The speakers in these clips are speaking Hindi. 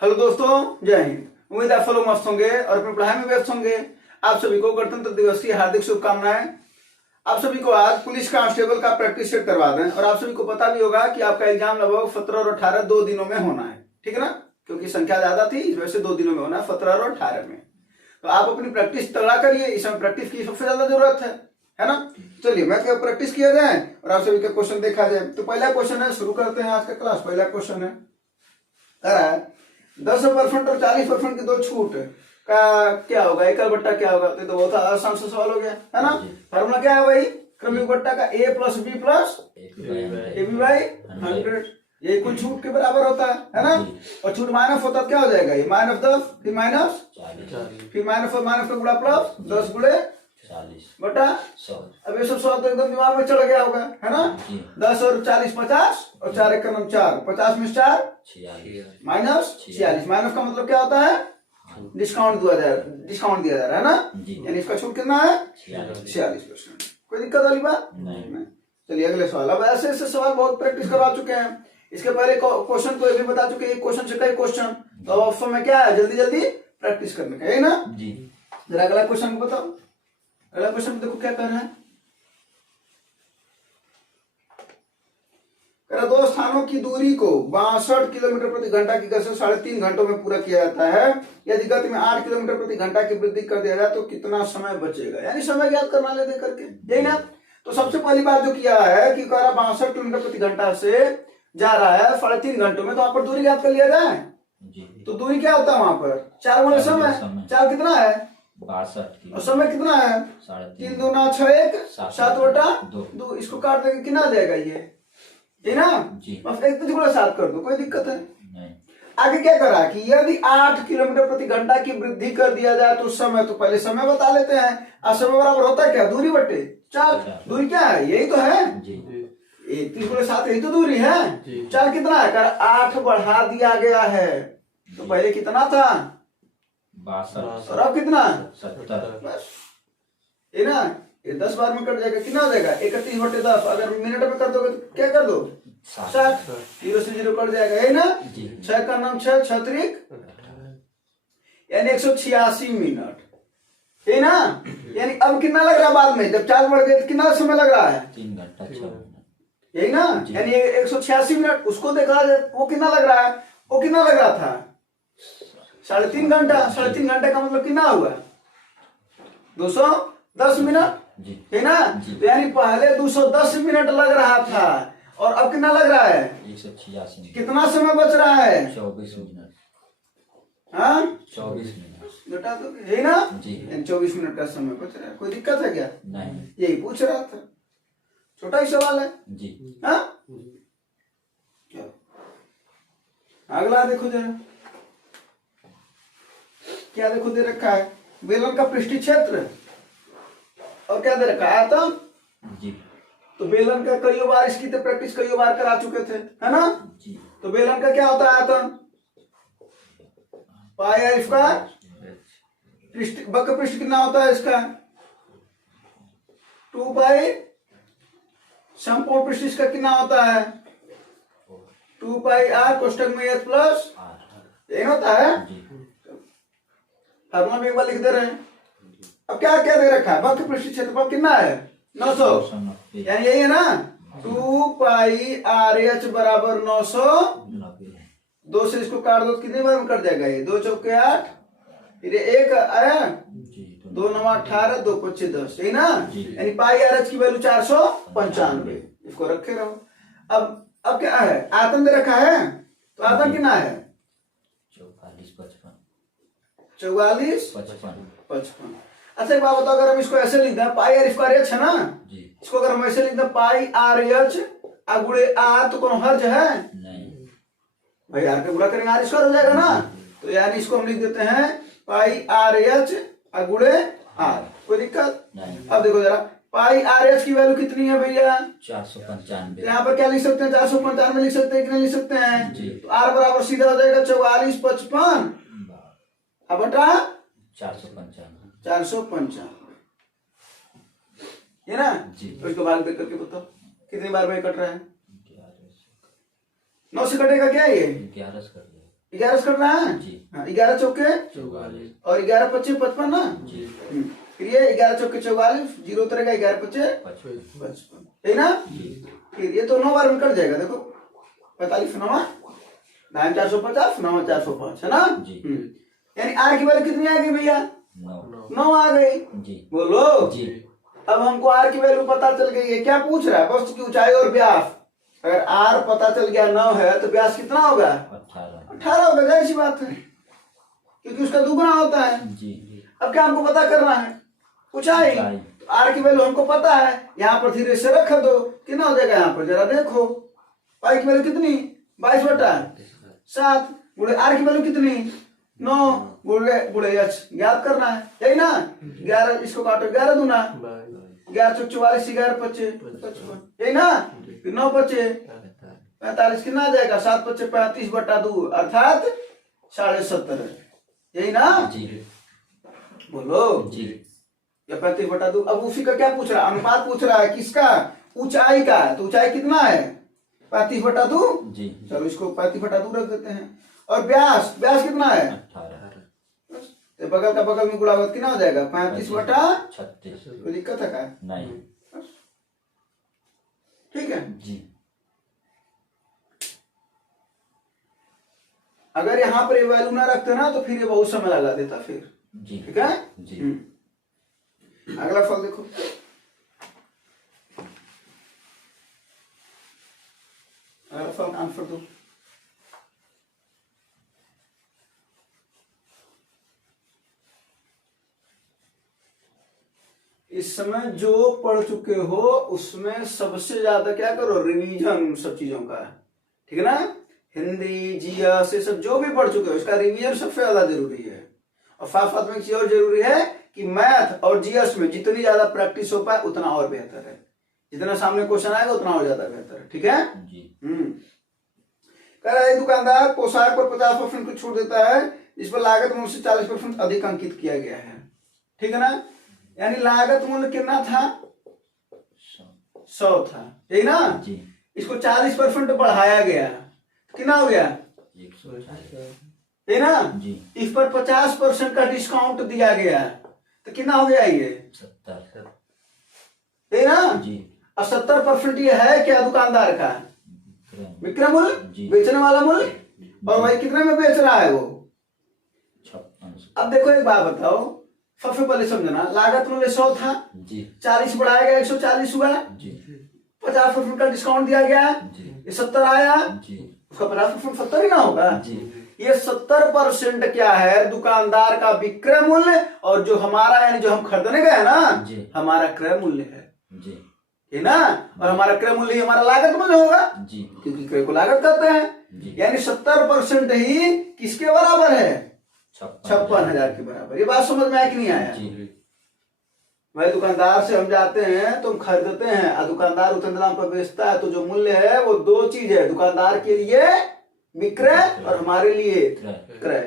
हेलो दोस्तों, जय हिंद। उम्मीद आप सब लोग मस्त होंगे और अपनी पढ़ाई में व्यस्त होंगे। आप सभी को गणतंत्र दिवस की हार्दिक शुभकामनाएं। आप सभी को आज पुलिस कांस्टेबल का प्रैक्टिस सेट करवा दें और आप सभी को पता भी होगा कि आपका एग्जाम लगभग 17 और 18 2 दिनों में होना है, ठीक है ना, क्योंकि संख्या ज्यादा थी इस वजह से 2 दिनों में होना है, 17 और 18 में। तो आप अपनी प्रैक्टिस तगड़ा करिए, इस समय प्रैक्टिस की सबसे ज्यादा जरूरत है ना। चलिए मैं क्या प्रैक्टिस किया जाए और आप सभी का क्वेश्चन देखा जाए। तो पहला क्वेश्चन है, शुरू करते हैं आज का क्लास। पहला क्वेश्चन है, 10% और 40% की दो छूट का क्या होगा, एकल बट्टा क्या होगा। तो बहुत आसान सा सवाल हो गया है ना। फार्मूला क्या है भाई, क्रमिक बट्टा का a plus B plus A B by 100। ये कुल छूट के बराबर होता है ना। और छूट माइनस होता है, क्या हो जाएगा ये -10 फिर माइनस फिर माइनस और माइनस का गुणा प्लस 10 गुणे 40 बटा 100। अब ये सब सवाल तो एकदम दिमाग में चढ़ गया होगा, है ना। 10 और 40 50 और 4 एक 4, 50 में 4 माइनस 46। माइनस का मतलब क्या होता है, डिस्काउंट दिया जा रहा है ना। यानी इसका छूट कितना है 46%। कोई दिक्कत वाली बात नहीं। चलिए अगले सवाल। अब ऐसे ऐसे सवाल बहुत प्रैक्टिस करवा चुके हैं। इसके पहले क्वेश्चन को भी बता चुके हैं, क्वेश्चन से कई क्वेश्चन। तो अब ऑप्शन में क्या है, जल्दी जल्दी प्रैक्टिस करने का है ना। जरा अगला क्वेश्चन को बताओ। अगला क्वेश्चन देखो क्या कर रहे हैं। दो स्थानों की दूरी को 62 किलोमीटर प्रति घंटा की गति से 3.5 घंटों में पूरा किया जाता है। यदि गति में 8 किलोमीटर प्रति घंटा की वृद्धि कर दिया जाए तो कितना समय बचेगा। यानी समय ज्ञात करना लेते करके, यही ना। तो सबसे पहली बात जो किया है कि 62 किलोमीटर प्रति घंटा से जा रहा है 3.5 घंटों में, तो वहां पर दूरी ज्ञात कर लिया जाए। तो दूरी क्या होता है वहां पर, 4 वाला समय। 4 कितना है 62 और समय कितना है 3 दूना 6 1 7 बटा 2। इसको काट देंगे कितना आ जाएगा ये ना। बस एक तो 7 कर दो, कोई दिक्कत है नहीं। आगे क्या करा कि यदि 8 किलोमीटर प्रति घंटा की वृद्धि कर दिया जाए तो समय, तो पहले समय बता लेते हैं। और समय बराबर होता है क्या, दूरी बटे 4। दूरी क्या है, यही तो है 31 यही तो दूरी है। 4 कितना है, 8 बढ़ा दिया गया है। तो पहले कितना था 62 और अब कितना 70। बस ये ना, ये 10 बार में कट जाएगा, कितना हो जाएगा 31 बटे 10। अगर मिनट में कर दोगे तो क्या कर दो 60, 0 से 0 कट जाएगा, है ना। 6 का नाम 6 6 त्रिक यानी 186 मिनट, है ना। यानी अब कितना लग रहा है बाद में, जब 4 बढ़ गए तो कितना समय लग रहा है 3 घंटा 6 मिनट, यही ना। यानी 186 मिनट। उसको देखा जाए वो कितना लग रहा है, वो कितना लग रहा था 3.5 घंटा। 3.5 घंटे का मतलब कितना हुआ 210 मिनट, है ना। तो यानी पहले 210 मिनट लग रहा था और अब कितना लग रहा है 186 मिनट। कितना समय बच रहा है 24 मिनट। हाँ 24 मिनट बेटा, तो है ना जी। 24 मिनट का समय बच रहा है। कोई दिक्कत है क्या, नहीं। यही पूछ रहा था, छोटा ही सवाल है जी। हाँ। अगला देखो जरा, क्या देखो दे रखा है, बेलन का पृष्ठीय क्षेत्र और क्या दे रखा है आयतन जी। तो बेलन का कई बार इसकी तो प्रैक्टिस कई बार करा चुके थे, है ना जी। तो बेलन का क्या होता है आयतन, पाई आर स्क्वायर। पृष्ठ वक्र पृष्ठ कितना होता है इसका 2 पाई। समकोण पृष्ठ इसका कितना होता है 2 पाई आर कोष्टक में एच प्लस यही होता है। फार्मूला भी एक बार लिख दे रहे हैं। अब क्या क्या दे रखा है, वक्र पृष्ठ क्षेत्रफल कितना है 900, यानी यही है ना 2 पाई आर एच बराबर 900। 2 से इसको काट दो कितने बार में कट जाएगा ये, 2 चौके 8 फिर 1 आया 2 9 18 2 5 10, यही ना। यानी पाई आर एच की वैल्यू 495। इसको रखे रहो। अब क्या है, आयतन दे रखा है तो आयतन कितना है 44 55। अच्छा एक बात बताओ, अगर हम इसको ऐसे लिख दें पाई आर स्क्वायर एच है ना, इसको अगर हम ऐसे लिख दें पाई आर एच गुणे आर, तो कौन हर्ज है नहीं भाई, आर का गुणा करेंगे आर स्क्वायर हो जाएगा ना। तो यानी इसको हम लिख देते हैं पाई आर एच गुणे आर, कोई दिक्कत नहीं। अब देखो जरा, पाई आर एच की वैल्यू कितनी है भैया 495। यहाँ पर क्या लिख सकते हैं 495 लिख सकते हैं कि नहीं लिख सकते हैं। तो आर बराबर सीधा हो जाएगा 44 55 बटा 495, है ना जी। तो इसको भाग दे करके बताओ कितनी बार में कट रहा है 9 से कटेगा क्या ये 11 से कट 11 से कट रहा है जी। हाँ 11 चौके 44 और 11 पच्चे 55 ना जी। फिर ये 11 चौके 44 जीरो उतरेगा 11 पच्चे 55 है ना। जी। फिर ये तो 9 बार में कट जाएगा देखो 45 9 9 450 9 405 है ना। जी। यानी आर की वैल्यू कितनी आ गई भैया 9 9 आ गई। जी। बोलो जी। अब हमको आर की वैल्यू पता चल गई है। क्या पूछ रहा है वस्तु की ऊंचाई और व्यास। अगर आर पता चल गया 9 है तो व्यास कितना होगा 18 होगा। जाहिर सी बात है क्योंकि उसका दुगुना होता है। जी। अब क्या हमको पता करना है ऊंचाई। तो आर की वैल्यू हमको पता है यहाँ पर धीरे से रख दो कितना हो जाएगा यहाँ पर जरा देखो पाई की वैल्यू कितनी 22/7 गुणे आर की वैल्यू कितनी 9 गुणे एच ज्ञात करना है यही ना। 11 इसको काटो 11 दूना 11 चौक 44 11 पच्चे 55 यही ना। फिर 9 पच्चे 45 कितना आ जाएगा 7 पच्चे 35/2 अर्थात 70.5 यही ना। जी। बोलो जी। या 35/2। अब उसी का क्या पूछ रहा है अनुपात पूछ रहा है किसका ऊंचाई का। तो ऊंचाई कितना है 35/2 जी। चलो इसको 35/2 रख देते हैं। और व्यास व्यास कितना है 18 तो बगल का बगल में गुणावत कितना हो जाएगा 35/36 कोई दिक्कत है क्या नहीं। ठीक है। जी। अगर यहाँ पर ये वैल्यू ना रखते ना तो फिर ये बहुत समय लगा देता फिर। जी। ठीक है जी। अगला फल देखो अगला फल आंसर दो। इस समय जो पढ़ चुके हो उसमें सबसे ज्यादा क्या करो रिवीजन सब चीजों का। ठीक है ना हिंदी जीएस ये सब जो भी पढ़ चुके हो उसका रिवीजन सबसे ज्यादा जरूरी है। और साथ में एक चीज और जरूरी है कि मैथ और जीएस में जितनी ज्यादा प्रैक्टिस हो पाए उतना और बेहतर है। जितना सामने क्वेश्चन आएगा उतना और ज्यादा बेहतर है। ठीक है जी। कह रहा है दुकानदार पोशाक पर 50% को छूट देता है इस पर लागत मूल्य से 40% अधिक अंकित किया गया है। ठीक है ना यानी लागत मूल्य कितना था 100 था यही ना। जी। इसको 40% बढ़ाया गया कितना हो गया 140 है ना। जी। इस पर 50% का डिस्काउंट दिया गया तो कितना हो गया ये 70 है ना। जी। अब 70% ये है क्या दुकानदार का विक्रय मूल्य जी। बेचने वाला मूल्य और भाई कितने में बेच रहा है वो 56 अब देखो एक बात बताओ सबसे पहले समझना लागत मूल्य 100 था जी। 40 बढ़ाया गया 140 हुआ जी। 50% का डिस्काउंट दिया गया जी। ये 70 आया जी। उसका 50% 70 ही ना होगा। जी। ये 70% क्या है दुकानदार का विक्रय मूल्य और जो हमारा यानी जो हम खरीदने गए ना जी। हमारा क्रय मूल्य है जी। है ना। और हमारा क्रय मूल्य ही हमारा लागत मूल्य होगा जी। क्योंकि क्रय को लागत करते हैं। जी। यानी 70% ही किसके बराबर है 56,000 के बराबर। ये बात समझ में आया कि नहीं आया। जी। भाई दुकानदार से हम जाते हैं तो हम खरीदते हैं और दुकानदार उतने दाम पर बेचता है तो जो मूल्य है वो दो चीज है दुकानदार के लिए विक्रय और हमारे लिए क्रय।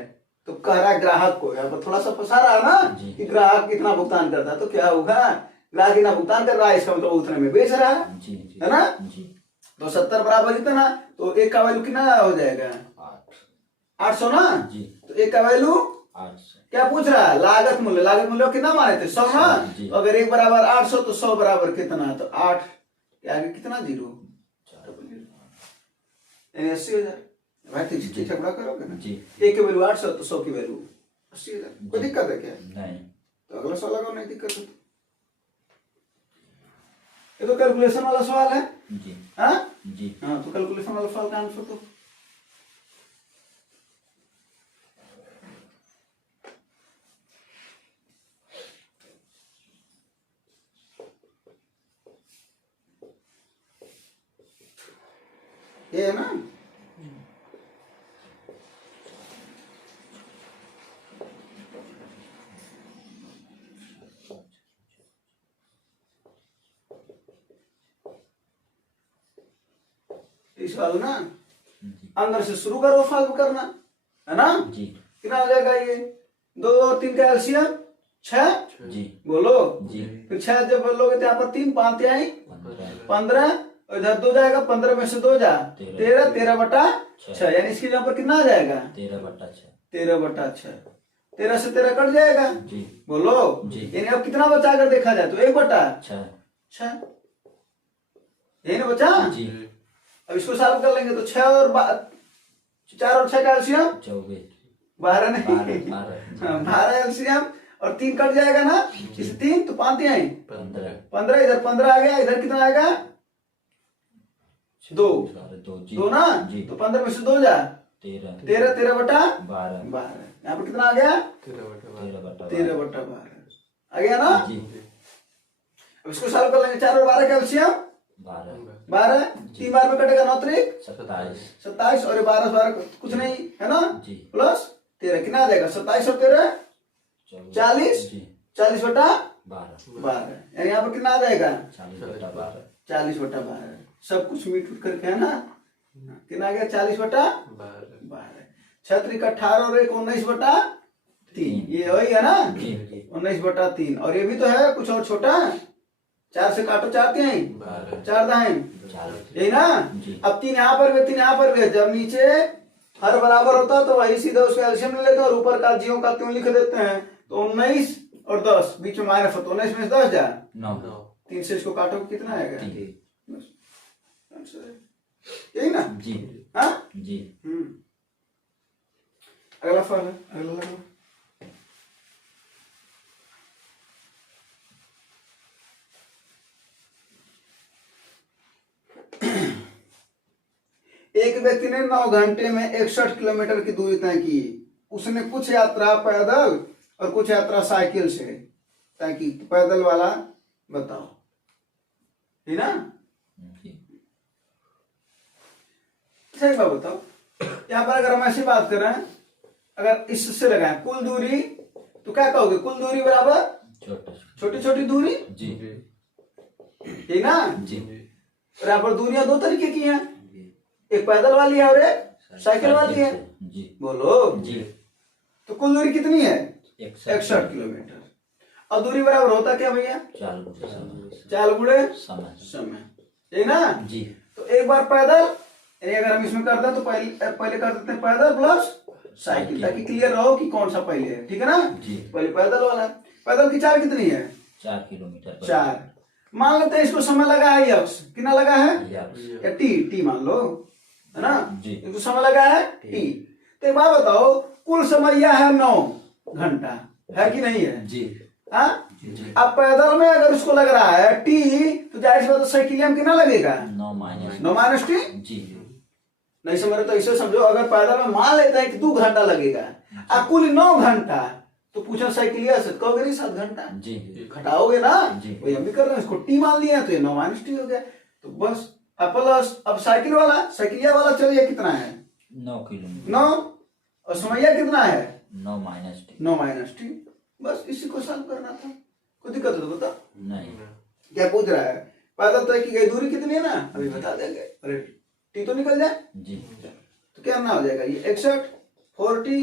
तो कह रहा है ग्राहक को यहाँ पर थोड़ा सा फंसा रहा है ना कि ग्राहक कितना भुगतान करता है तो क्या होगा ग्राहक इतना भुगतान कर रहा है इसका मतलब उतने में बेच रहा है जी। है ना। जी। तो 70 बराबर इतना तो एक का वैल्यू कितना हो जाएगा 800 ना। जी। तो एक का वैल्यू 800 क्या पूछ रहा है लागत मूल्य कितना माने थे 100 ना। जी। तो अगर एक बराबर 800 तो 100 बराबर कितना तो 8 के आगे कितना जीरो यानी 80,000। भाई ठीक ठाक करोगे ना जी। एक की वैल्यू 800 तो 100 की वैल्यू 80,000 कोई दिक्कत है क्या। नहीं। तो अगला सवाल लगाओ नहीं दिक्कत है। ये तो कैलकुलेशन वाला सवाल है। जी। हाँ जी। हाँ तो कैलकुलेशन वाला सवाल का आंसर तो ये है ना। इस वाला ना अंदर से शुरू करो सॉल्व करना है ना। जी। कितना हो जाएगा ये 2 और 3 का एलसीएम 6 जी। बोलो जी। फिर 6 जब बोलोगे तो यहाँ पर 3 5 आई 15 और इधर 2 जाएगा, 15 में से 2 जा 13, 13 बटा छः। 6, यानी इसके जगह पर कितना आ जाएगा? 13/6। 13/6। 13 से 13 कट जाएगा, जी बोलो जी। यानी अब कितना बचा अगर देखा जाए तो 1/6, 6। यही ना बचा। जी अब इसको सॉल्व कर लेंगे तो 6 और 4 और 6 का एलसीएम 24। 12 नहीं, 12। 12 एलसीएम और 3 कट जाएगा ना, इसे 3 तो 5 आई 15। 15, इधर 15 आ गया, इधर कितना आएगा? 2 जी 2 ना, जी। तो 15 में से 2 जा 13। 13, 13 बटा 12। यहाँ पर कितना आ गया? 13/12। 13/12 आ गया ना। जी अब इसको सॉल्व कर लेंगे, 4 और 12 का एलसीएम 12, 3 बार में कटेगा 9 त्रिक 27। 27 और 12 12 कुछ नहीं है ना, जी प्लस 13 कितना आ जाएगा? 27 और 13 40, जी 40/12, यानी यहाँ पर कितना आ जाएगा? 40/12। 40/12, सब कुछ मीट उठ करके है ना, कितना आ गया? 40/12। 6 का 18 और 1 19/3, ये वही है ना, जी 19/3। और ये भी तो है कुछ और छोटा, 4 से काटो 4 तिहाई 4 दाएं, 4। यही ना। जी। अब 3 यहाँ पर भी 3 यहाँ पर भी है, जब नीचे हर बराबर होता है तो वही सीधा उसका एलसीएम ले लेते हैं और ऊपर का ज्यों का त्यों लिख देते हैं। तो 19 और 10 बीच में माइनस, तो 19 में से 10 जा 9। 3 से इसको काटो कितना आएगा? 3। बस, आंसर है। यही ना। जी हाँ जी। अगला सवाल है, अगला लगा। एक व्यक्ति ने 9 घंटे में 61 किलोमीटर की दूरी तय की। उसने कुछ यात्रा पैदल और कुछ यात्रा साइकिल से तय की। पैदल वाला बताओ, है ना। जी सही बात बताओ। यहाँ पर अगर हम ऐसी बात कर रहे हैं, अगर इससे लगाएं कुल दूरी, तो क्या कहोगे? कुल दूरी बराबर छोटी छोटी दूरी, जी ठीक ना। जी। और यहाँ पर दूरियां 2 तरीके की हैं, एक पैदल वाली है और एक साइकिल वाली है, जी बोलो जी। तो कुल दूरी कितनी है? 61 किलोमीटर। और दूरी बराबर होता क्या भैया? 4 4 गुणे समय। समय, ठीक ना। जी तो एक बार पैदल, यानी अगर हम इसमें कर दें तो पहले कर देते हैं पैदल प्लस साइकिल, ताकि क्लियर रहो कि कौन सा पहले है, ठीक है ना। जी। पहले पैदल वाला। पैदल की चाल कितनी है? 4 किलोमीटर। 4। मान लेते हैं इसको समय लगा है यक्स, कितना लगा है? यक्स। या टी मान लो, है ना। जी। इसको समय लगा है टी। तो एक बात बताओ, कुल समय यह है 9 घंटा, है कि नहीं है? जी हाँ। जी। अब पैदल में अगर उसको लग रहा है टी, तो जाहिर सी बात है साइकिल में कितना लगेगा? 9 - टी। जी। नहीं समझ रहे तो इसे समझो, अगर पैदल में मान लेते हैं कि 2 घंटा लगेगा, अब कुल 9 घंटा, तो पूछो साइकिलिया से, कहोगे नहीं 7 घंटा, जी घटाओगे ना। जी। वही हम भी कर रहे हैं, इसको टी मान लिया तो ये 9 - टी हो गया। तो बस अब प्लस, अब साइकिलिया वाला चलिए कितना है? 9 किलोमीटर। 9 और समैया कितना है? 9 - टी। 9 - टी। बस इसी को सॉल्व करना था, कोई दिक्कत है तो बता। नहीं। क्या पूछ रहा है? पैदल तय की गई दूरी कितनी है ना, अभी बता देंगे। अरे टी तो निकल जाए, जी। तो क्या ना हो जाएगा ये 61 4t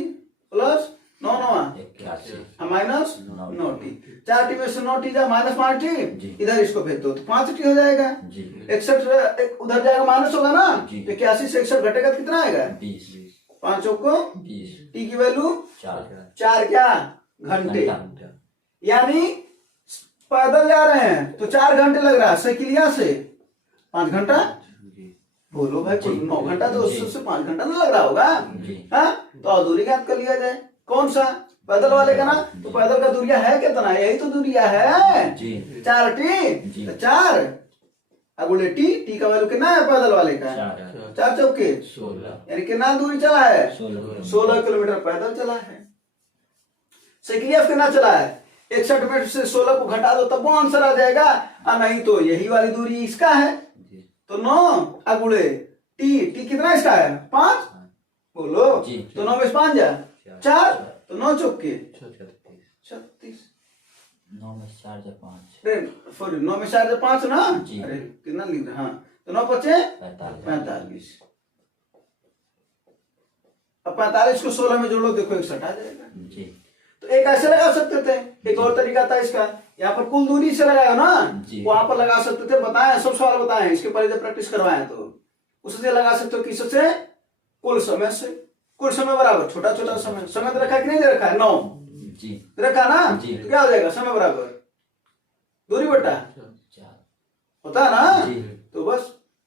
plus 9 81 minus 9t। 4t में से 9t जा जी। -5t, इधर इसको भेज दो तो 5t हो जाएगा। जी। 61 उधर जाएगा माइनस होगा ना, जी। 81 से 61 घटेगा तो कितना आएगा? 20 5 को 20 टी की वैल्यू 4 क्या घंटे, यानी पैदल जा रहे हैं तो 4 घंटे लग रहा है, साइकिलिया से 5 घंटा। बोलो भाई, कुल 9 घंटा तो उससे 5 घंटा ना लग रहा होगा। हाँ, तो दूरी ज्ञात कर लिया जाए। कौन सा? पैदल वाले का ना। तो पैदल का दूरिया है कितना? यही तो दूरिया है, 4t। तो 4 अगुले टी का वैल्यू कितना है पैदल वाले का? 4 चौके 16, यानी कितना दूरी चला है? 16 किलोमीटर पैदल चला है। साइकिलिया कितना चला है? 61 में से 16 को घटा दो तब वो आंसर आ जाएगा, और नहीं तो यही वाली दूरी इसका है। तो 9 अगुड़े टी कितना इसका है? 5। बोलो तो 9 में से 5 जा 4, तो 9 चौके 36। 9 में 4 जा 5। सॉरी 9 में 4 जा 5 ना। जी। अरे कितना लिख रहा? हाँ, तो 9 पचे 45। अब 45 को 16 में जोड़ो, देखो 61 आ जाएगा। जी। तो एक ऐसे लगा सकते थे, एक और तरीका था इसका, यहाँ पर कुल दूरी से लगाए हो ना, जी। वहां पर लगा सकते थे, बताए सब सवाल बताए इसके पहले जब प्रैक्टिस करवाए तो उससे लगा सकते हो, किससे, कुल समय से। कुल समय बराबर छोटा छोटा समय, समय तो रखा है कि नहीं दे रखा है, 9 जी रखा ना, जी। तो क्या हो जाएगा, समय बराबर दूरी बटा 4 होता है ना, जी। तो बस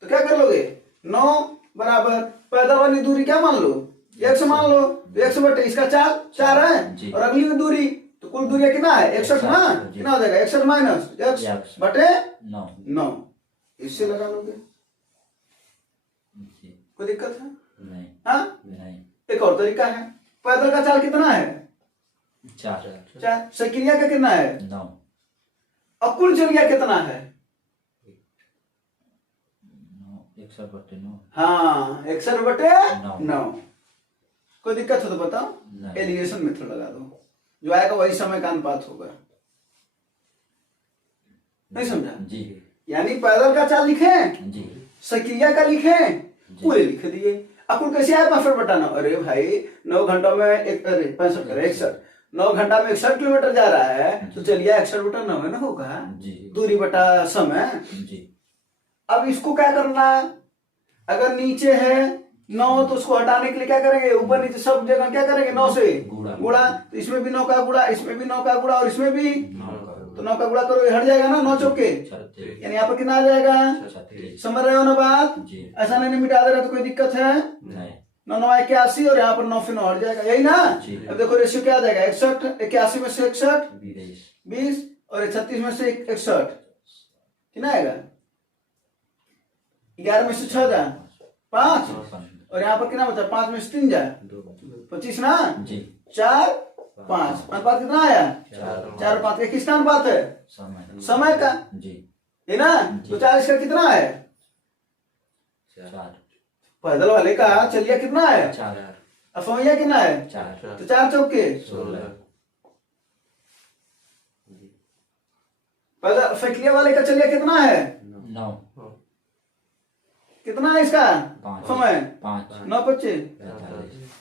तो क्या कर लोगे, 9 बराबर पैदल वाली दूरी क्या मान लो, x मान लो, तो x बटे इसका 4 है, जी। और अगली में दूरी तो कुल दूरी कितना है 61 ना, जी। कितना हो जाएगा 61 माइनस x बटे 9 9, इससे लगा लोगे, जी। कोई दिक्कत है, नहीं हाँ। नहीं। एक और तरीका है, पैदल का चाल कितना है 4 साइकिलिया का कितना है, 9 और कुल चलिया कितना है, 61/9। हाँ 61 बटे 9। 9। कोई दिक्कत हो तो बताओ, नहीं। एलिगेशन मेथड लगा दो, जो आएगा वही समय का अनुपात होगा, नहीं समझा, जी यानी पैदल का चाल लिखे, जी साइकिलिया का लिखे, पूरे लिख दिए। अब कुल कैसे आया 65 बटा 9, अरे भाई 9 घंटों में एक, अरे 65 करे 61, 9 घंटा में 61 किलोमीटर जा रहा है, तो चलिए 61 बटा 9 है ना होगा, जी दूरी बटा समय। जी। अब इसको क्या करना, अगर नीचे है 9 तो उसको हटाने के लिए क्या करेंगे, ऊपर नीचे सब जगह क्या करेंगे 9 से गुणा, तो इसमें भी 9 का गुणा, इसमें भी 9 का गुणा, और इसमें भी, तो 9 का गुणा करो, ये हट जाएगा ना 9 चौके, यानी यहाँ पर कितना आ जाएगा, समझ रहे हो ना बात, जी। ऐसा नहीं मिटा दे रहा तो कोई दिक्कत है, नहीं 9 9 81, और यहाँ पर 9 फिर 9 हट जाएगा, यही ना। जी। अब देखो रेशियो क्या आ जाएगा, 61, 81 में से 61 20 20, और 36 में से 61 कितना आएगा, 11 में से 6 जा 5, और यहाँ पर कितना बचा, 5 में से 3 जा 25 ना, जी। 4 5, अनुपात कितना आया, 4 5 का किसका अनुपात है, समय का, जी है ना, तो 40 का कितना है, 4 पैदल वाले का चलिया कितना है, 4 और समैया कितना है, 4 तो 4 चौके 16 पैदल, साइकिलिया वाले का चलिया कितना है, 9 कितना है इसका 5 समय, 5 9 25, 45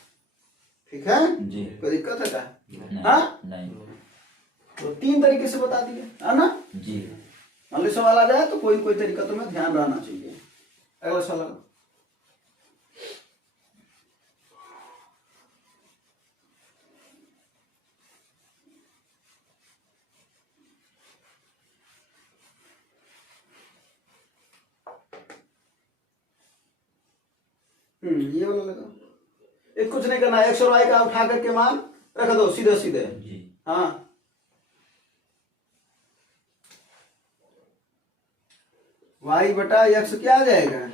ठीक है, जी। कोई दिक्कत है क्या, नहीं हाँ? नहीं तो 3 तरीके से बता दिए है ना, जी। मान लो सवाल आ जाए तो कोई कोई तरीका तुम्हें ध्यान रहना चाहिए। अगला सवाल, ये वाला लगा, एक कुछ नहीं करना, एक्स और वाई का उठा करके मान रख दो सीधे सीधे, जी। हाँ वाई बटा एक्स क्या आ जाएगा,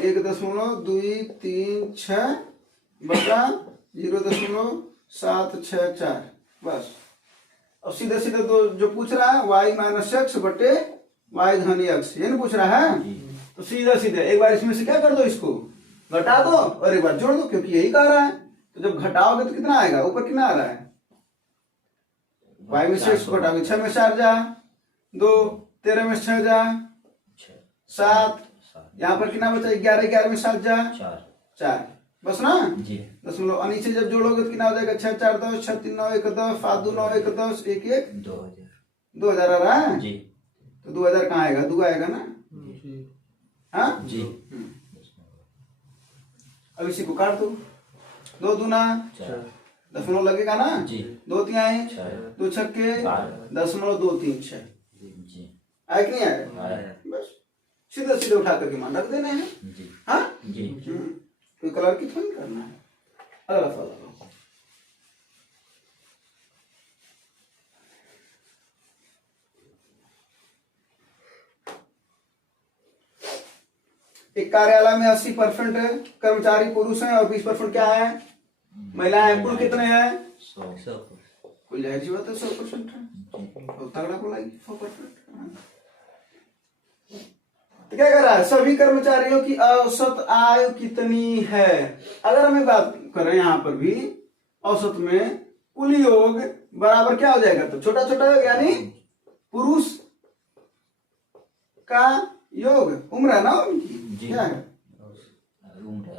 1.236 बटा 0.764, बस। अब सीधे सीधे तो जो पूछ रहा है वाई माइनस एक्स बटे वाई धन एक्स, ये नहीं पूछ रहा है, तो सीधे सीधे एक बार इसमें से क्या कर दो, इसको घटा दो और एक बार जोड़ दो, क्योंकि यही कह रहा है, तो जब घटाओगे तो कितना आएगा, ऊपर कितना आ रहा है, वाई में से एक्स को घटाओगे, 6 में 4 जा 2, 13 में 6 जा 7, यहाँ पर कितना बचा, 11 11 में 7 जा 4, बस ना जी। 10, नीचे जब जोड़ोगे तो कितना हो जाएगा, 6 4 10, 6 3 9 1 10, 5 2 9 1 10, 1 1 2000 आ रहा है, जी तो 2000 कहाँ आएगा, 2 आएगा ना, हाँ जी। अब इसी को काट दो, 2 दूना 10 लगेगा ना, जी। 2 तिहाई 2 छक्के 10.236 जी आया कि नहीं आया, आया। बस सीधे सीधे उठा करके मान रख देना है, जी हाँ जी। कोई कलर की थोड़ी करना है। अगला सवाल लगाओ, एक कार्यालय में 80% कर्मचारी पुरुष हैं और 20% क्या है, महिलाएं, कुल कितने हैं, 100 कुल जाहिर सी बात है 100% है, बहुत तगड़ा बोला 100%। तो क्या कर रहा है, सभी कर्मचारियों की औसत आयु कितनी है, अगर हमें बात करें यहाँ पर भी औसत में कुल योग बराबर क्या हो जाएगा, तो छोटा छोटा योग यानी पुरुष का योग, उम्र है ना उनकी, क्या है,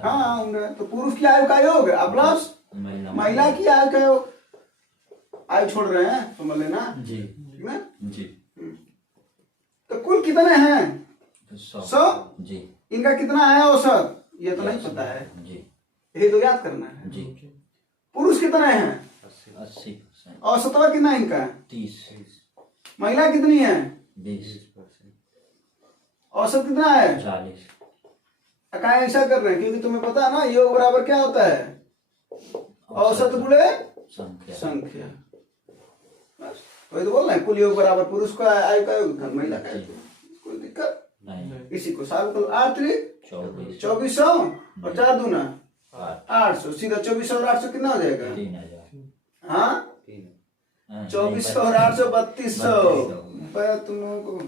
हाँ उम्र है, तो पुरुष की आयु का योग प्लस महिला की आयु का योग, आई छोड़ रहे हैं, समझ लेना, जी ठीक ना। जी। तो कुल कितने हैं? 100। जी। इनका कितना है औसत? ये तो नहीं पता है, जी यही तो याद करना है। जी। पुरुष कितने हैं? 80%। औसतवा कितना है इनका? 30। महिला कितनी है? 20%। औसत कितना है? 40। क्या ऐसा कर रहे हैं? क्योंकि तुम्हें पता है ना योग बराबर क्या होता है? औसत गुणे संख्या। संख्या। बस वही तो बोल रहे हैं, कुल योग बराबर पुरुष का आयु का योग धन महिला का योग। कोई दिक्कत नहीं। इसी को साल को 8 3 24। 2400 और 4 दूना 800, सीधा 2400 और 800 कितना हो जाएगा? 3000। हाँ 2400 और 800 3200। तुम लोगों को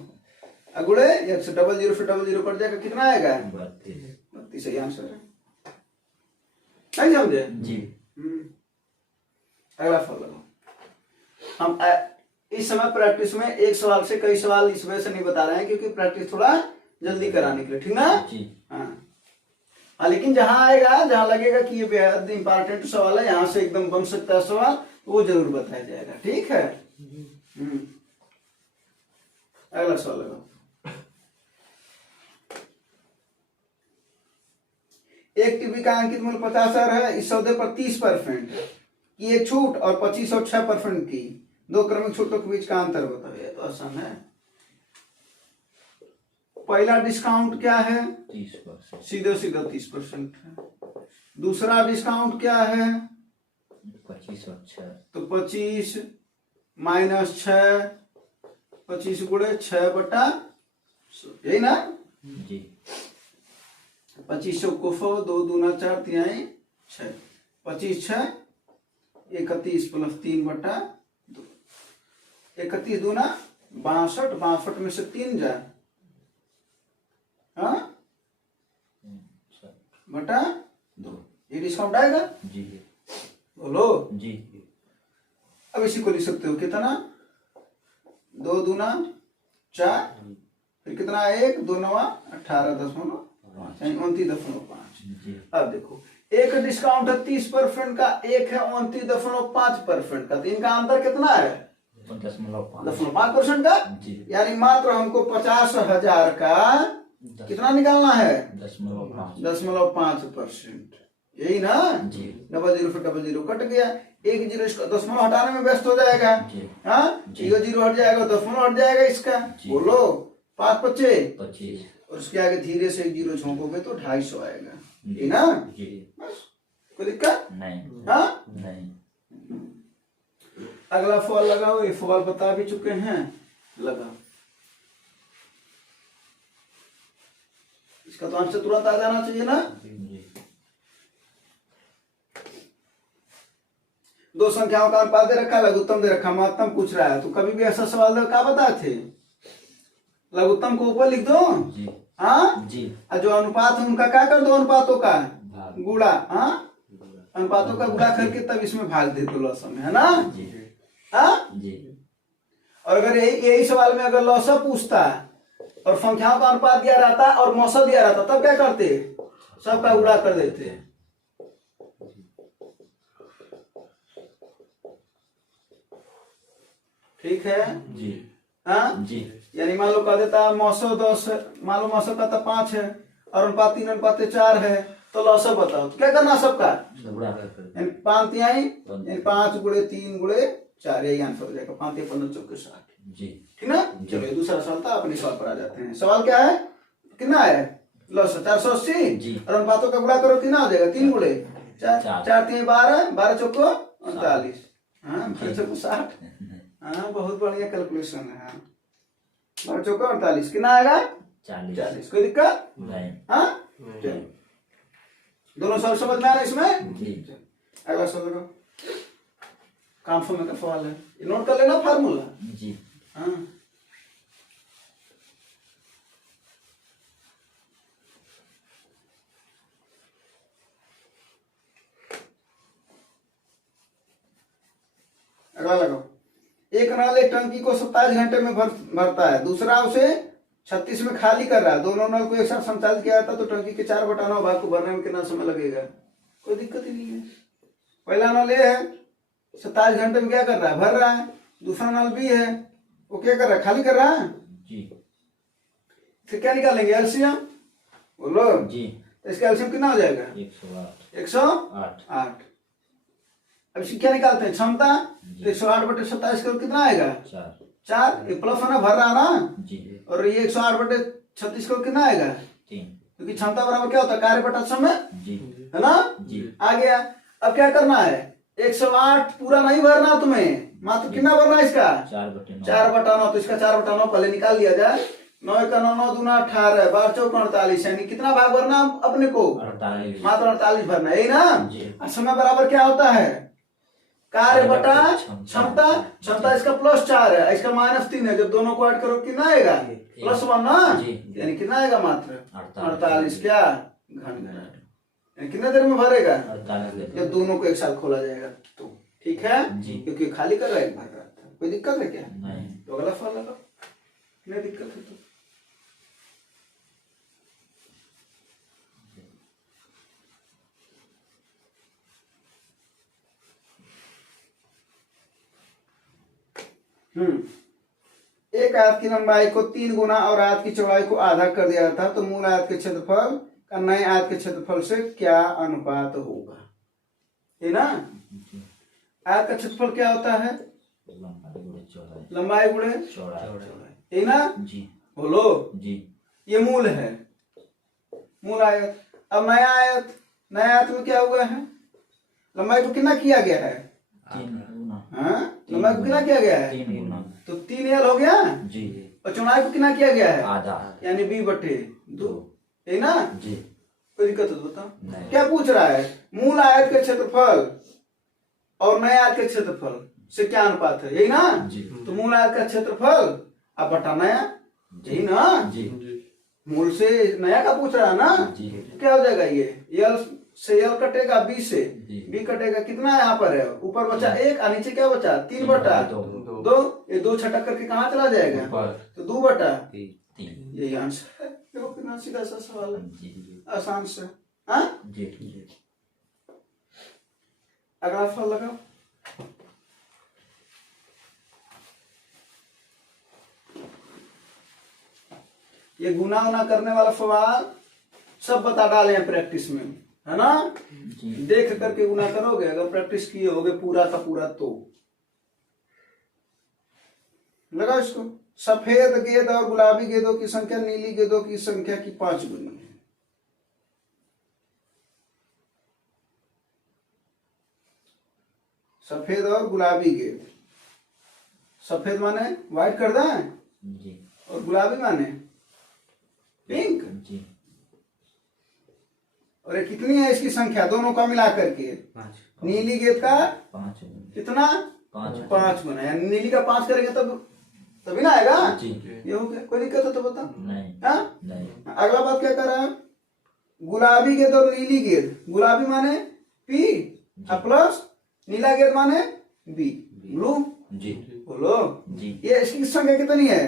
गुड़े 100 डबल जीरो से डबल जीरो कट जाएगा, कितना आएगा? 32 सही आंसर है। नहीं समझे? जी। अगला फॉल लगाओ। हम इस समय प्रैक्टिस में एक सवाल से कई सवाल इस वजह से नहीं बता रहे हैं क्योंकि प्रैक्टिस थोड़ा जल्दी कराने के लिए, ठीक ना। हाँ लेकिन जहां आएगा, जहां लगेगा कि ये बेहद इंपॉर्टेंट सवाल है, यहाँ से एकदम बन सकता है सवाल, वो जरूर बताया जाएगा, ठीक है। अगला सवाल लगाओ। एक टीवी का अंकित मूल्य 50,000 है, इस सौदे पर 30% की एक छूट और 25 और 6% की दो क्रमिक छूटों के बीच का अंतर बताओ। ये तो आसान है। पहला डिस्काउंट क्या है? 30%। सीधे सीधा 30% है। दूसरा डिस्काउंट क्या है? 25 और 6। तो 25 माइनस 6, 25 गुणे 6 बटा, यही ना। जी। 25 को 2 दूना 4 तिहाई 6, 25 6 31 प्लस 3 बटा 2, 31 दूना 62, 62 में से 3 जा, हाँ बटा 2, ये डिस्काउंट आएगा। जी बोलो जी। अब इसी को लिख सकते हो कितना? 2 दूना 4, फिर कितना 1 2 9 18.5 29.5। अब देखो एक डिस्काउंट है 30% का, एक है 29.5% का, तो इनका अंतर कितना है? 0.5% का। यानी मात्र हमको 50,000 का कितना निकालना है? 0.5%, यही ना। डबल जीरो फिर डबल जीरो कट गया, एक जीरो इसका दशमलव हटाने में व्यस्त हो जाएगा, हाँ जीरो जीरो हट जाएगा, दशमलव हट जाएगा इसका। बोलो 5 25 और उसके आगे धीरे से 1 जीरो झोंकोगे तो 250 आएगा, ये ना। बस कोई दिक्कत नहीं। हाँ नहीं। अगला फॉल लगाओ। ये फॉल बता भी चुके हैं, लगाओ। इसका तो आंसर तुरंत आ जाना चाहिए ना। दो संख्याओं का अनुपात दे रखा, लघुत्तम दे रखा, महत्तम पूछ रहा है, तो कभी भी ऐसा सवाल दे क्या बताए थे? लघुत्तम को ऊपर लिख दो, हाँ जी। और जो अनुपात है उनका क्या कर दो? अनुपातों का गुणा, हाँ अनुपातों का गुणा करके तब इसमें भाग दे दो लौसम में, है ना। हाँ जी। और अगर यही सवाल में अगर लौसा पूछता और संख्याओं का अनुपात दिया रहता और मौसा दिया रहता, तब क्या करते? सबका गुणा कर देते। ठीक है जी। हाँ जी। यानी मान लो कह देता मौसम 10, मान लो मौसम का 5 है और अनुपात 3 अनुपात 4 है, तो लौसम बताओ क्या करना सबका? 5 तिहाई, 5 गुणे 3 गुणे 4, यही आंसर हो जाएगा। 5 15 चौके 60 जी, ठीक ना। चलिए दूसरा सवाल था, अपने सवाल पर आ जाते हैं। सवाल क्या है? कितना है? लौसम 480 और अनुपातों का गुणा करो, कितना हो जाएगा? 3 गुणे 4, 4 तिहाई 12, 12 चौको 39, हाँ 12 चौको 60, हाँ बहुत बढ़िया कैलकुलेशन है। 12 चौका 48, कितना आएगा? 40। कोई दिक्कत नहीं, हाँ दोनों सवाल समझ में आ रहे इसमें जी। अगला सवाल देखो, काम फॉर्म का सवाल है, ये नोट कर लेना फार्मूला जी। हाँ अगला लगाओ। एक नल एक टंकी को 27 घंटे में भरता है, दूसरा उसे 36 में खाली कर रहा है। दोनों नल को एक साथ संचालित किया जाता तो टंकी के 4/9 भाग को भरने में कितना समय लगेगा? कोई दिक्कत ही नहीं है। पहला नल ये है 27 घंटे में क्या कर रहा है, भर रहा है। दूसरा नल बी है, वो क्या कर रहा है, खाली कर रहा है। जी फिर क्या निकालेंगे, एलसीएम बोलो जी। तो इसका एलसीएम कितना हो जाएगा, 108 108। अब इसकी क्या निकालते हैं, क्षमता। तो 108/27 करो कितना आएगा, 4। ये प्लस होना भर रहा ना जी। और ये 108/36 करो कितना आएगा, 3 क्योंकि क्षमता बराबर क्या होता है, कार्य बटा समय, जी है ना। जी। आ गया। अब क्या करना है, 108 पूरा नहीं भरना तुम्हें, मात्र कितना भरना है इसका, 4/9 4/9। तो इसका 4/9 पहले निकाल लिया जाए। 9 का 9, 9 दूना 18, 12 चौका 48, यानी कितना भाग भरना अपने को, 48 मात्र 48 भरना है, यही ना। जी। और समय बराबर क्या होता है, कार्य बटा क्षमता। क्षमता इसका +4 है, इसका -3 है, जब दोनों को ऐड करो कितना आएगा, +1 ना, यानी कितना आएगा, मात्र 48 क्या घन मिनट। यानी कितने देर में भरेगा, 48 जब दोनों को एक साथ खोला जाएगा तो। ठीक है जी। क्योंकि खाली कर रहा है, भर रहा था। कोई दिक्कत है क्या, नहीं। तो अगला फल लगाओ, नहीं दिक्कत है तो। एक आयत की लंबाई को 3 गुना और आयत की चौड़ाई को आधा कर दिया था, तो मूल आयत के क्षेत्रफल का नए आयत के क्षेत्रफल से क्या अनुपात होगा, है ना। आयत का क्षेत्रफल क्या होता है, लंबाई गुणे चौड़ाई, है ना। जी बोलो जी। ये मूल है, मूल आयत। अब नया आयत, नया आयत में क्या हुआ है, लंबाई को कितना किया गया है, 3 गुना। हाँ लंबाई को कितना किया गया है, 3 गुना। तो 3L हो गया जी। और चौड़ाई को कितना किया गया है, आधा, यानी B/2, है ना। जी। कोई दिक्कत है तो बताओ, नहीं। क्या पूछ रहा है, मूल आयत के क्षेत्रफल और नए आयत के क्षेत्रफल से क्या अनुपात है, यही ना। जी। तो मूल आयत का क्षेत्रफल अब बटा नया, यही ना। जी मूल से नया का पूछ रहा है ना, जी। क्या हो जाएगा, ये L से L कटेगा, B से जी। B कटेगा, कितना यहाँ पर है, ऊपर बचा 1 और नीचे क्या बचा 3/2। ये 2 छटक करके कहाँ चला जाएगा, तो 2/3। यही आंसर है। देखो कितना सीधा सा सवाल है, जी आसान से। हाँ जी। अगला फल लगाओ। ये गुना उना करने वाला सवाल सब बता डाले हैं प्रैक्टिस में, है ना। देख करके गुना करोगे, अगर प्रैक्टिस किए होगे पूरा का पूरा तो। लगाओ इसको। सफेद गेंद और गुलाबी गेंदों की संख्या नीली गेंदों की संख्या की 5 गुनी है। सफेद और गुलाबी गेंद, सफेद माने व्हाइट कर दें जी। और गुलाबी माने पिंक। जी। और ये कितनी है इसकी संख्या, दोनों का मिला करके, नीली गेंद का 5 कितना, 5 गुना, यानी नीली का 5 करेंगे तब तभी ना आएगा। जी। ये हो गया, कोई दिक्कत है तो बता। नहीं। हाँ नहीं। अगला बात क्या कर रहा है, गुलाबी गेंद और नीली गेंद, गुलाबी माने P प्लस नीला गेंद माने B, ब्लू। जी। बोलो जी। ये इसकी संख्या कितनी है,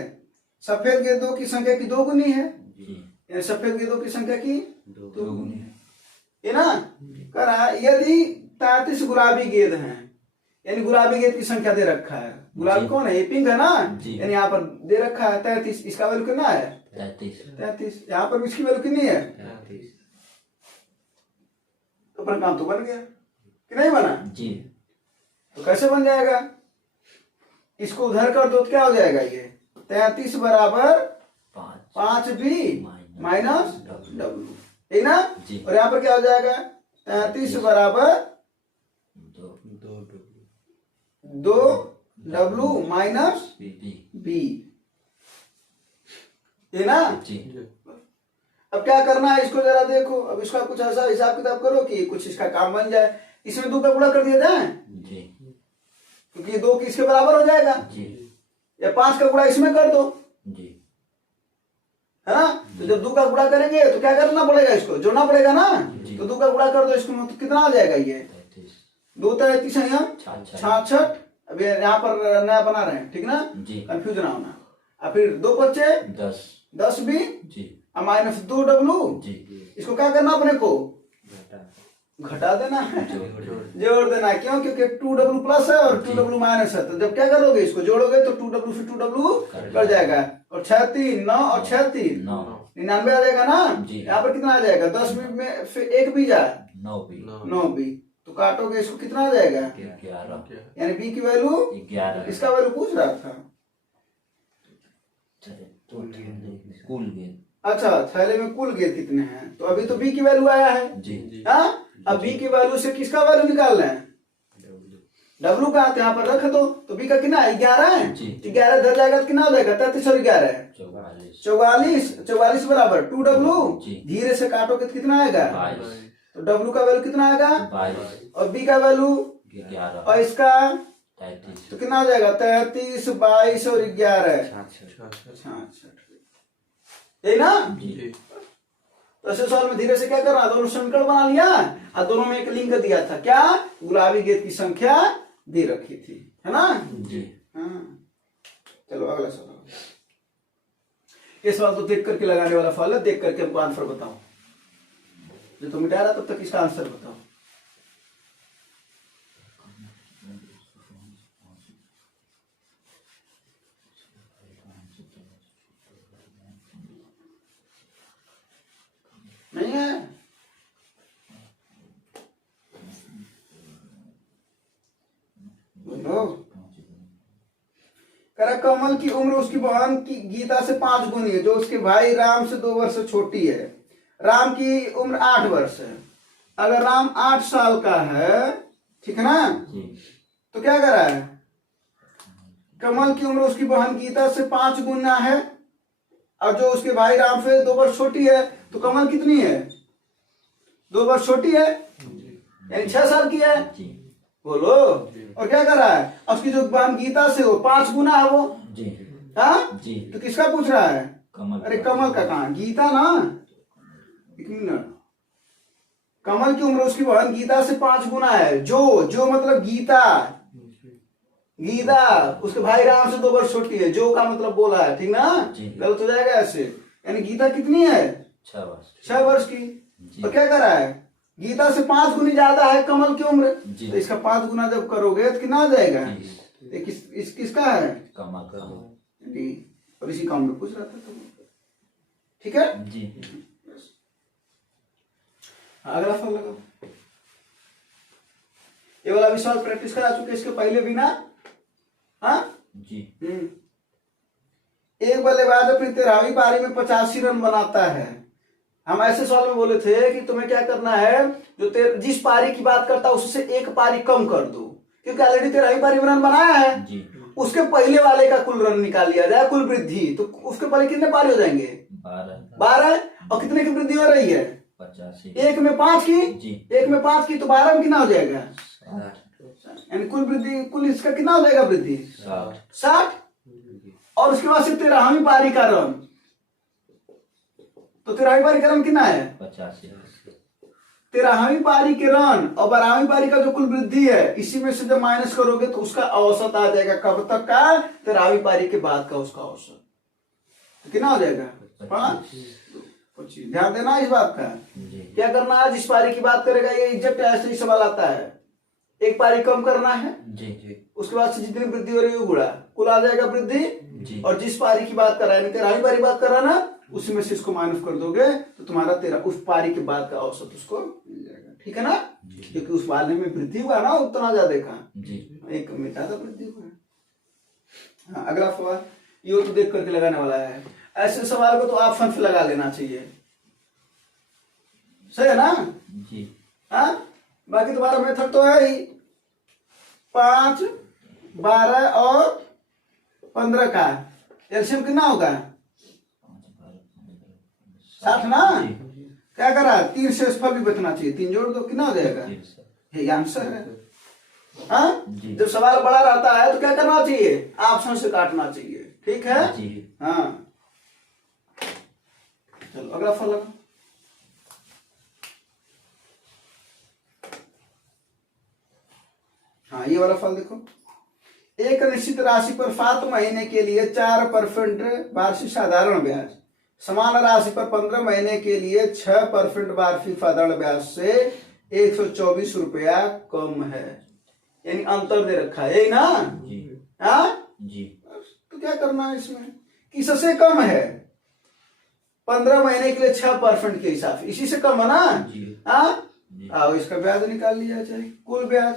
सफेद गेंदों की संख्या की 2 गुनी है, जी। यानी सफेद गेंदों की संख्या की 2 गुनी है। ये ना। कह रहा है यदि 33 गुलाबी गेंद हैं, यानी गुलाबी गेंद की संख्या दे रखा है, गुलाबी कौन है, ये पिंक है ना, यानी यहाँ पर दे रखा है 33, इसका वैल्यू कितना है 33, यहाँ पर इसकी वैल्यू कितनी है 33। तो अपना काम तो बन गया कि नहीं बना। जी। तो कैसे बन जाएगा, इसको उधर कर दो तो क्या हो जाएगा, ये 33 बराबर 5B माइनस W, है ना। जी। और यहाँ पर क्या हो जाएगा 33 बराबर 2W माइनस B, है ना। जी। अब क्या करना है, इसको जरा देखो, अब इसका कुछ ऐसा हिसाब किताब करो कि कुछ इसका काम बन जाए। इसमें 2 का गुणा कर दिया जाए, जी। क्योंकि 2 की इसके बराबर हो जाएगा, जी। या 5 का गुणा इसमें कर दो, जी। है ना। तो जब 2 का गुणा करेंगे तो क्या करना पड़ेगा, इसको जोड़ना पड़ेगा ना। जी। तो 2 का गुणा कर दो इसको, तो कितना आ जाएगा, ये 2 33 है, हम 66। अब यहाँ पर नया बना रहे हैं, ठीक ना, जी। कंफ्यूज ना होना। और फिर 2 बच्चे 10B जी। माइनस 2W, जी। इसको क्या करना अपने को घटा देना है, जोड़ जोड़ देना है। क्यों? क्योंकि 2w प्लस है और 2w माइनस है, तो जब क्या करोगे इसको जोड़ोगे तो 2w से 2w कट जाएगा, और 6 3 9 और 6 3 9 99 आ जाएगा ना। जी। यहाँ पर कितना आ जाएगा? 10 में फिर एक भी जाए 9 भी 9 भी, तो काटोगे इसको कितना आ जाएगा? 11 यानी b की वैल्यू 11 इसका वैल्यू पूछ रहा था। तो कुल गेंद अच्छा, थैले में कुल गेंद कितने हैं, तो अभी तो b की वैल्यू आया है। जी हाँ, अब b की वैल्यू से किसका वैल्यू निकालना है? w का, यहाँ पर रख दो, तो b का कितना है? 11 है। जी। 11 इधर जाएगा तो कितना हो जाएगा? 33 और 11 44 44 बराबर 2w। जी। धीरे से काटोगे तो कितना आएगा? 22 तो w का वैल्यू कितना आएगा? 22 और b का वैल्यू 11 और इसका 33 तो कितना हो जाएगा? 33 22 और 11 66। यही ना? जी तो ऐसे सवाल में धीरे से क्या करना, दोनों समीकरण बना लिया और दोनों में एक लिंक दिया था, क्या? गुलाबी गेंद की संख्या दे रखी थी, है ना? जी हाँ, चलो अगला सवाल। ये सवाल तो देख करके लगाने वाला फल है, देख करके हमको आंसर बताओ। जो तुम मिटा रहा तब तक इसका आंसर बताओ। नहीं है? बोलो। करा कमल की उम्र उसकी बहन की गीता से 5 गुनी है, जो उसके भाई राम से 2 वर्ष छोटी है। राम की उम्र 8 वर्ष है। अगर राम 8 साल का है, ठीक है ना, जी तो क्या करा है? कमल की उम्र उसकी बहन गीता से 5 गुना है, और जो उसके भाई राम से 2 वर्ष छोटी है, तो कमल कितनी है? 2 वर्ष छोटी है, यानी 6 साल की है। जी बोलो। और क्या कर रहा है? उसकी जो बहन गीता से वो 5 गुना है वो। जी हाँ, जी तो किसका पूछ रहा है? कमल अरे कमल का कहाँ? गीता ना, एक मिनट। कमल की उम्र उसकी बहन गीता से 5 गुना है। जो मतलब गीता, गीता उसके भाई राम से 2 वर्ष छोटी है। जो का मतलब बोला है, ठीक ना? जी। गलत हो जाएगा ऐसे। यानी गीता कितनी है? 6 वर्ष 6 वर्ष की। जी। तो क्या कर रहा है? गीता से 5 गुनी ज्यादा है कमल की उम्र, जी। तो इसका 5 गुना जब करोगे तो कितना आ जाएगा? जी। ये किसका है? कमल का जी। और इसी काम में पूछ रहा था तुम, ठीक है? जी अगला सवाल लगाओ। ये वाला भी सवाल प्रैक्टिस करा चुके इसके पहले भी ना। हाँ, जी एक बल्लेबाज अपनी 13वीं पारी में 85 रन बनाता है। हम ऐसे सवाल में बोले थे कि तुम्हें क्या करना है, जो जिस पारी की बात करता है उससे एक पारी कम कर दो, क्योंकि ऑलरेडी 13वीं पारी में रन बनाया है। जी उसके पहले वाले का कुल रन निकाल लिया जाए, कुल वृद्धि, तो उसके पहले कितने पारी हो जाएंगे? 12। और कितने की वृद्धि हो रही है? 85 एक में 5 की। जी। एक में 5 की, तो 12 में कितना हो जाएगा? 60 यानी कुल वृद्धि, कुल इसका कितना हो जाएगा वृद्धि? 60। और उसके बाद से 13वीं पारी का रन, तो 13वीं पारी का रन कितना है? 85 13वीं पारी के रन और 12वीं पारी का जो कुल वृद्धि है, इसी में से जब माइनस करोगे तो उसका औसत आ जाएगा। कब तक का? 13वीं पारी के बाद का उसका औसत। तो कितना हो जाएगा? 25। ध्यान देना इस बात का। जी क्या करना है? जिस पारी की बात करेगा, ये एग्जैक्ट ऐसे ही सवाल आता है। एक पारी कम करना है, जी उसके बाद से जितनी वृद्धि हो रही है गुणा, कुल आ जाएगा वृद्धि। जी और जिस पारी की बात कर रहा है, 13वीं पारी बात कर रहा है ना, उसी में से इसको माइनस कर दोगे तो तुम्हारा 13 उस पारी के बाद का औसत उसको मिल जाएगा, ठीक है ना? क्योंकि उस पारी में वृद्धि हुआ ना उतना ज्यादा का, जी एक में ज्यादा वृद्धि हुआ। हाँ, अगला सवाल ये तो देख करके लगाने वाला है। ऐसे सवाल को तो ऑप्शन से लगा लेना चाहिए, सही है ना? जी हाँ, बाकी तुम्हारा मेथड तो है ही। 5 12 और 15 का एलसीएम कितना होगा? 60 ना? क्या करा? 3 से इसका भी बचना चाहिए, 3 जोड़ दो, कितना हो जाएगा? ये आंसर है। हाँ, जब सवाल बड़ा रहता है तो क्या करना चाहिए? ऑप्शन से काटना चाहिए, ठीक है? जी हाँ, चलो अगला फल लगा। हाँ, ये वाला फल देखो। एक निश्चित राशि पर 7 महीने के लिए 4% वार्षिक साधारण ब्याज, समान राशि पर 15 महीने के लिए 6% वार्षिक साधारण ब्याज से 124 रुपया कम है, यानी अंतर दे रखा है, यही ना? जी हाँ, जी तो क्या करना है इसमें? किससे कम है? 15 महीने के लिए 6% के हिसाब से, इसी से कम है ना? जी हाँ, जी आओ इसका ब्याज निकाल लिया जाए। कुल ब्याज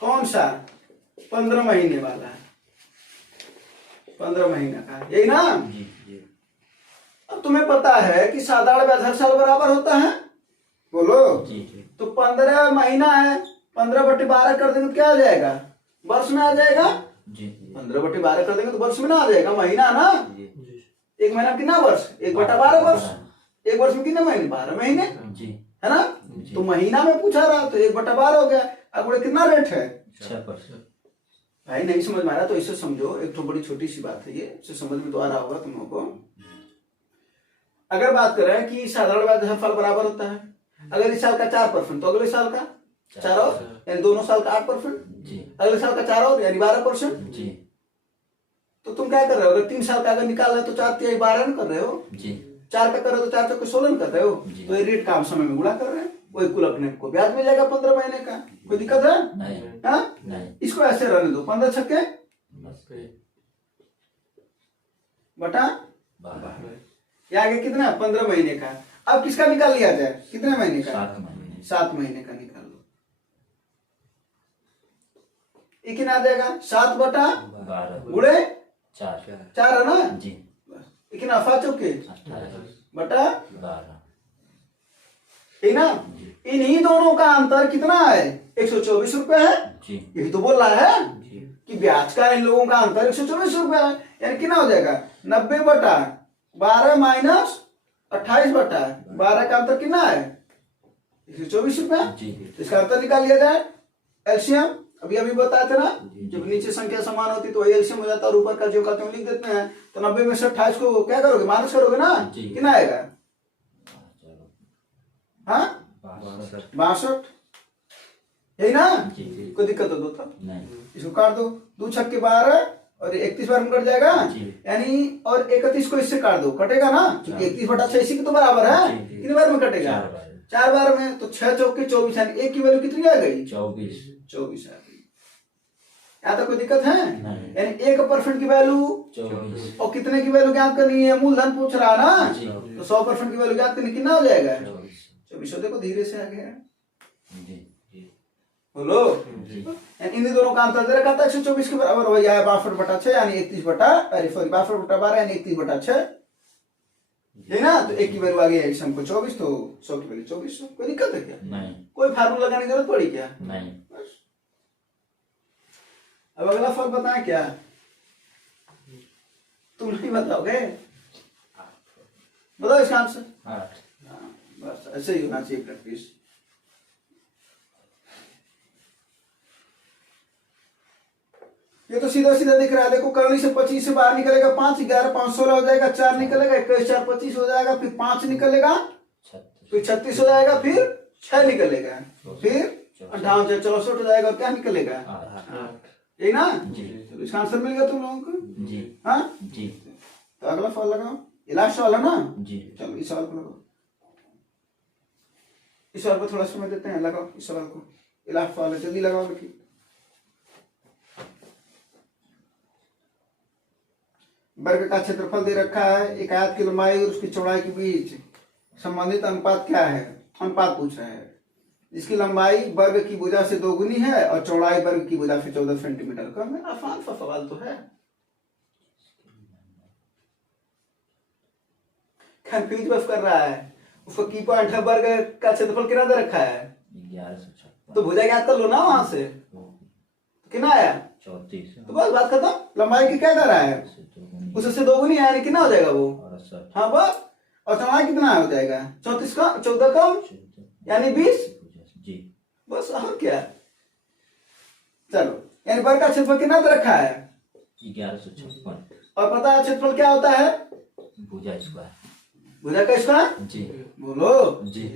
कौन सा? 15 महीने वाला है, 15 महीने का, यही ना? जी जी अब तुम्हें पता है कि साधारण ब्याज हर साल बराबर होता है, बोलो। जी जी तो 15 महीना है, 15/12 कर देंगे तो क्या आ जाएगा? वर्ष में आ जाएगा। जी 15/12 कर देंगे तो वर्ष में ना आ जाएगा, महीना ना? जी एक महीना कितना वर्ष? 1/12 वर्ष। एक वर्ष में कितने महीने? 12 महीने, जी है ना? तो महीना में पूछा रहा तो 1/12 हो गया। अब बोले कितना रेट है? 6%। भाई नहीं समझ में आ रहा तो इसे समझो, एक तो बड़ी छोटी सी बात है ये, इसे समझ में तो आ रहा होगा तुम लोगों को। अगर बात करें कि साधारण ब्याज हर साल बराबर होता है, अगर इस साल का 4% तो अगले साल का 4 और, यानी दोनों साल का 8%, जी अगले साल का 4 और यानी 12%। जी तो तुम क्या कर रहे हो? अगर 3 साल का अगर निकाल रहे हो तो 4 तिहाई 12 कर रहे हो, जी 4 का कर रहे हो तो 4 चौके 16 कर रहे हो, जी। तो ये रेट काम समय में गुणा कर रहे हैं, वही कुल अपने को ब्याज मिल जाएगा 15 महीने का। कोई दिक्कत है? नहीं हाँ, नहीं इसको ऐसे रहने दो, 15 छक्के बस बटा, 12 ये आगे कितना है? 15 महीने का। अब किसका निकाल लिया जाए? कितने महीने का? 7 महीने 7 महीने का निकाल लो। ये कितना आ जाएगा? 7/12 गुणे 4 है ना? जी ये कितना? 5 चौके 18 बटा 12 ठीक ना? इन्हीं दोनों का अंतर कितना है? 124 रुपए है। जी यही तो बोल रहा है जी कि ब्याज का इन लोगों का अंतर 124 रुपए है, यानी कितना हो जाएगा? 90/12 माइनस 28/12 का अंतर कितना है? 124 रुपए। जी इसका अंतर निकाल लिया जाए। एलसीएम अभी अभी बताए थे ना, जब नीचे संख्या समान होती तो वही एलसीएम हो जाता है और ऊपर का जो कहते हैं लिख देते हैं। तो 90 में से 28 को क्या करोगे? माइनस करोगे ना? जी। कितना आएगा? हाँ, 62, यही ना? जी जी कोई दिक्कत हो तो नहीं इसको काट दो, 2 छक्के 12 और 31 बार में कट जाएगा, जी। यानी और 31 को इससे काट दो, कटेगा ना? क्योंकि 31/6 इसी के तो बराबर है। जी, जी। कितने बार में कटेगा? 4 बार 4 बार में। तो 6 चौके 24, यानी एक की वैल्यू कितनी आ गई? 24 24 आ गई। यहाँ तक कोई दिक्कत है? नहीं। यानी 1% की वैल्यू 24 और कितने की वैल्यू ज्ञात करनी है? मूलधन पूछ रहा है ना? जी। तो 100% की वैल्यू ज्ञात करनी, कितना हो जाएगा? 24 24। देखो धीरे से आ गया, जी जी बोलो। जी इन दोनों का अंतर दे रखा था 124 के बराबर हो जाए 62/6 यानी 62/12 यानी 31/6, है ना? तो एक की वैल्यू आ गई है हमको 24, तो 100 की वैल्यू 2400। कोई दिक्कत है क्या? नहीं कोई फार्मूला लगाने की जरूरत पड़ी क्या? नहीं बस। अब अगला फल बताएं क्या? तुम नहीं बताओगे? बताओ इसका आंसर। 8 हाँ, बस ऐसे ही होना चाहिए प्रैक्टिस। ये तो सीधा सीधा दिख रहा है, देखो करनी से 25 से बाहर निकलेगा 5, 11 5 16 हो जाएगा, 4 निकलेगा, 21 4 25 हो जाएगा, फिर 5 निकलेगा, 36 फिर 36 हो जाएगा, फिर 6 निकलेगा, फिर 58 64 हो जाएगा, क्या निकलेगा? 8 यही ना? जी चलो इसका आंसर मिल गया तुम लोगों को। जी हाँ, जी तो अगला सवाल लगाओ, ये लास्ट सवाल है ना? जी चलो इस सवाल को लगाओ, इस सवाल को थोड़ा समय देते हैं, लगाओ इस सवाल को, ये लास्ट सवाल है, जल्दी लगाओ। देखिए वर्ग का क्षेत्रफल दे रखा है, एक आयत की लंबाई और उसकी चौड़ाई के बीच संबंधित अनुपात क्या है? अनुपात पूछ रहा है, जिसकी लंबाई वर्ग की भुजा से 2 गुनी है और चौड़ाई वर्ग की भुजा से 14 सेंटीमीटर कम है। आसान सा सवाल तो है, कंफ्यूज बस कर रहा है। उसको की पॉइंट है, वर्ग का क्षेत्रफल कितना दे रखा है, 1156 तो भुजा ज्ञात कर लो ना वहां से, कितना आया? 34 तो बस बात खत्म। लंबाई की क्या कर रहा है? उससे 2 गुनी है, यानी कितना हो जाएगा वो? और 60 हाँ बस। और चौड़ाई कितना हो जाएगा? 34 का 14 कम यानी 20, जी बस और क्या। चलो, यानी वर्ग का क्षेत्रफल कितना दे रखा है? 1156 और पता है क्षेत्रफल क्या होता है? भुजा स्क्वायर भुजा का स्क्वायर, जी बोलो। जी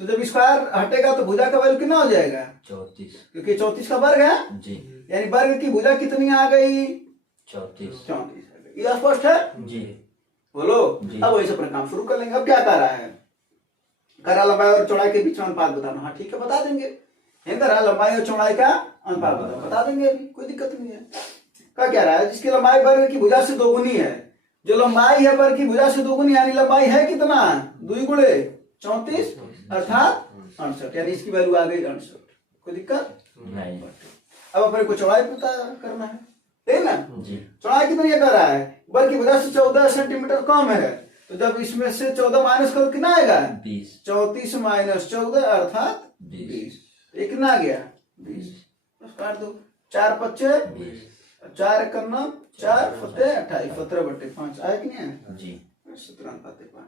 तो जब स्क्वायर हटेगा तो भुजा का वैल्यू कितना हो जाएगा? 34 क्योंकि 34 का वर्ग है, जी यानी वर्ग की भुजा कितनी आ गई? 34 34 आ गई। ये स्पष्ट है? जी बोलो। जी। अब वैसे अपना काम शुरू कर लेंगे। अब क्या कर रहा है? करा लंबाई और चौड़ाई के बीच में अनुपात बताना। हाँ ठीक है, बता देंगे। करा लंबाई और चौड़ाई का अनुपात बता देंगे, अभी कोई दिक्कत नहीं है। क्या रहा है, जिसकी लंबाई वर्ग की भुजा से दोगुनी है, जो लंबाई है वर्ग की भुजा से दोगुनी, यानी लंबाई है कितना, 2 गुणे 34 अर्थात 68, यानी इसकी वैल्यू आ गई 68। कोई दिक्कत नहीं। अब अपने को चौड़ाई पता करना है, ठीक ना जी। चौड़ाई कितनी कर रहा है, वर्ग की भुजा से 14 सेंटीमीटर कम है, तो जब इसमें से 14 माइनस करो कितना आएगा, 20। 34 माइनस 14 अर्थात 20। ये कितना आ गया, 20। काट दो, 4 पच्चे 20। 4 करना 4 फते 28, 17/5 आया कि नहीं आया जी। 17/5।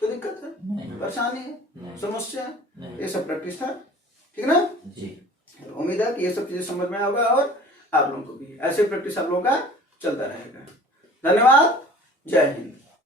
कोई दिक्कत है, नहीं। परेशानी है, नहीं। समस्या है, नहीं। ये सब प्रैक्टिस था, ठीक ना। जी। तो उम्मीद है कि ये सब चीजें समझ में होगा और आप लोगों को भी ऐसे प्रैक्टिस आप लोगों का चलता रहेगा। धन्यवाद, जय हिंद।